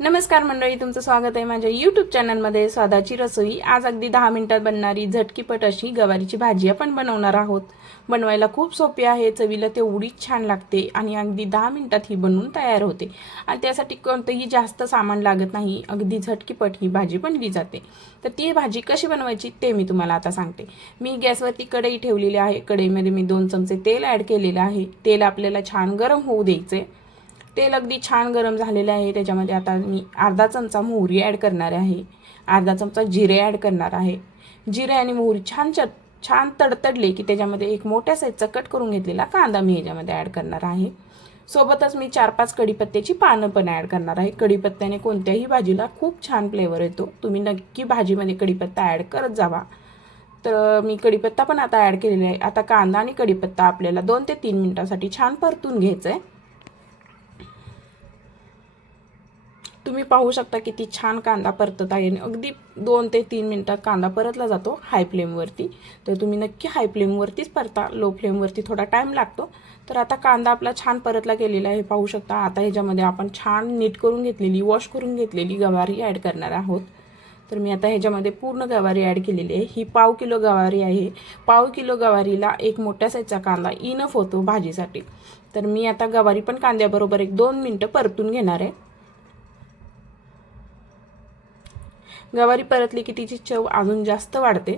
नमस्कार मंडळी, तुमचं स्वागत आहे माझ्या यूट्यूब चॅनलमध्ये स्वादाची रसोई। आज अगदी 10 मिनिटात बनणारी झटकीपट अशी गवारीची भाजी आपण बनवणार आहोत। बनवायला खूप सोपी आहे, चवीला तेवढीच छान लागते आणि अगदी 10 मिनिटात ही बनवून तयार होते। आणि त्यासाठी कोणतेही जास्त सामान लागत नाही, अगदी झटकीपट ही भाजी बनली जाते। तर ती भाजी कशी बनवायची ते मी तुम्हाला आता सांगते। मी गॅसवरती कढई ठेवलेली आहे। कढईमध्ये मी 2 चमचे तेल ॲड केलेले आहे। तेल आपल्याला छान गरम होऊ द्यायचे। तेल अगदी छान गरम झालेले आहे। त्याच्यामध्ये आता मी अर्धा चमचा मोहरी ॲड करणार आहे, अर्धा चमचा जिरे ॲड करणार आहे। जिरे आणि मोहरी छान तडतडले की त्याच्यामध्ये एक मोठ्या साईजचा कट करून घेतलेला कांदा मी याच्यामध्ये ॲड करणार आहे। सोबतच मी 4-5 कढीपत्त्याची पानं पण ॲड करणार आहे। कढीपत्त्याने कोणत्याही भाजीला खूप छान फ्लेवर येतो। तुम्ही नक्की भाजीमध्ये कढीपत्ता ॲड करत जावा। तर मी कढीपत्ता पण आता ॲड केलेला आहे। आता कांदा आणि कढीपत्ता आपल्याला 2 ते 3 मिनिटांसाठी छान परतून घ्यायचं आहे। तुम्ही पाहू शकता किती छान कांदा परतत आहे। अगदी 2 ते 3 मिनिटात कांदा परतला जातो हाय फ्लेमवरती। तर तुम्ही नक्की हाय फ्लेमवरतीच परता, लो फ्लेमवरती थोडा टाइम लागतो। तर आता कांदा आपला छान परतला गेलेला आहे, पाहू शकता। आता ह्याच्यामध्ये आपण छान नीट करून घेतलेली, वॉश करून घेतलेली गवारी ॲड करणार आहोत। तर मी आता ह्याच्यामध्ये पूर्ण गवारी ॲड केलेली आहे। ही पाव किलो गवारी आहे। पाव किलो गवारीला एक मोठ्या साईजचा कांदा इनफ होतो भाजीसाठी। तर मी आता गवारी पण कांद्याबरोबर 1-2 मिनिटं परतून घेणार आहे। गवारी परतली की तिची चव अजून जास्त वाढते।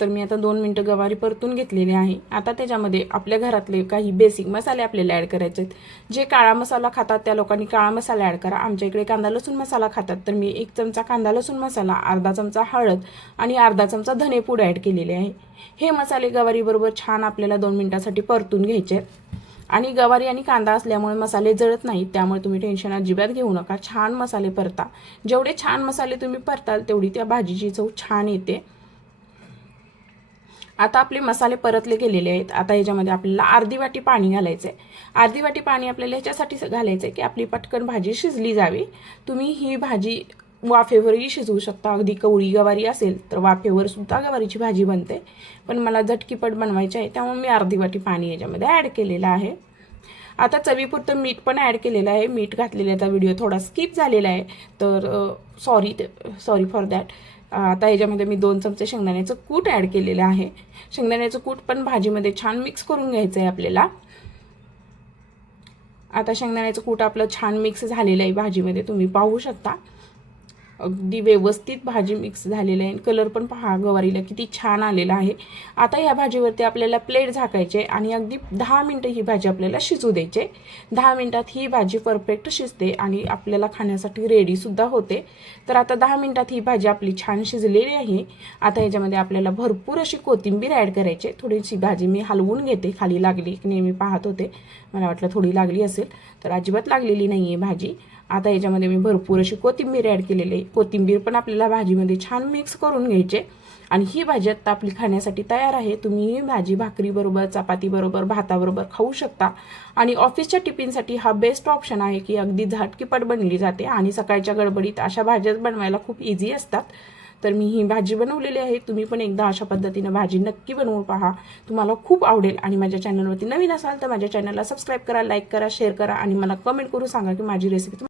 तर मी आता 2 मिनिटं गवारी परतून घेतलेली आहे। आता त्याच्यामध्ये आपल्या घरातले काही बेसिक मसाले आपल्याला ॲड करायचे आहेत। जे काळा मसाला खातात त्या लोकांनी काळा मसाला ॲड करा। आमच्या इकडे कांदा लसूण मसाला खातात, तर मी 1 चमचा कांदा लसूण मसाला, अर्धा चमचा हळद आणि अर्धा चमचा धनेपूड ॲड केलेले आहे। हे मसाले गवारीबरोबर छान आपल्याला 2 मिनिटांसाठी परतून घ्यायचे आहेत। आणि गवारी आणि कांदा असल्यामुळे मसाले जळत नाहीत, त्यामुळे तुम्ही टेन्शन अजिबात घेऊ नका। छान मसाले परता, जेवढे छान मसाले तुम्ही परताल तेवढी त्या भाजीची चव छान येते। आता आपले मसाले परतले गेलेले आहेत। आता ह्याच्यामध्ये आपल्याला अर्धी वाटी पाणी घालायचं आहे। अर्धी वाटी पाणी आपल्याला ह्याच्यासाठी घालायचं आहे की आपली पटकन भाजी शिजली जावी। तुम्ही ही भाजी वाफेवरही शिजवू शकता। अगदी कवळी गवारी असेल तर वाफेवर सुद्धा गवारीची भाजी बनते, पण मला झटकीपट बनवायची आहे त्यामुळे मी अर्धी वाटी पाणी याच्यामध्ये ॲड केलेलं आहे। आता चवीपुरतं मीठ पण ॲड केलेलं आहे। मीठ घातलेल्याचा व्हिडिओ थोडा स्किप झालेला आहे, तर सॉरी फॉर दॅट। आता ह्याच्यामध्ये मी 2 चमचे शेंगदाण्याचं कूट ॲड केलेलं आहे। शेंगदाण्याचं कूट पण भाजीमध्ये छान मिक्स करून घ्यायचं आहे आपल्याला। आता शेंगदाण्याचं कूट आपलं छान मिक्स झालेलं आहे भाजीमध्ये, तुम्ही पाहू शकता। अगदी व्यवस्थित भाजी मिक्स झालेली आहे। कलर पण पहा गवारीला किती छान आलेला आहे। आता या भाजीवरती आपल्याला प्लेट झाकायचे आणि अगदी 10 मिनिटं ही भाजी आपल्याला शिजू द्यायचे। 10 मिनिटात ही भाजी परफेक्ट शिजते आणि आपल्याला खाण्यासाठी रेडी सुद्धा होते। तर आता 10 मिनिटात ही भाजी आपली छान शिजलेली आहे। आता याच्यामध्ये आपल्याला भरपूर अशी कोथिंबीर ॲड करायची। थोडीशी भाजी मी हलवून घेते, खाली लागली नेहमी पाहत होते, मला वाटलं थोडी लागली असेल, तर अजिबात लागलेली नाही आहे भाजी। आता याच्यामध्ये मी भरपूर अशी कोथिंबीर ॲड केलेली आहे। कोथिंबीर पण आपल्याला भाजीमध्ये छान मिक्स करून घ्यायचे आणि ही भाजी आता आपली खाण्यासाठी तयार आहे। तुम्ही ही भाजी भाकरीबरोबर, चपातीबरोबर, भाताबरोबर खाऊ शकता आणि ऑफिसच्या टिफिनसाठी हा बेस्ट ऑप्शन आहे की अगदी झटकीपट बनली जाते आणि सकाळच्या गडबडीत अशा भाज्या बनवायला खूप इझी असतात। तर मी ही भाजी बनवलेली आहे। तुम्ही पण एकदा अशा पद्धतीने भाजी नक्की बनवून पहा, तुम्हाला खूप आवडेल। आणि माझ्या चॅनलवरती नवीन असाल तर माझ्या चॅनलला सबस्क्राईब करा, लाईक करा, शेअर करा आणि मला कमेंट करून सांगा की माझी रेसिपी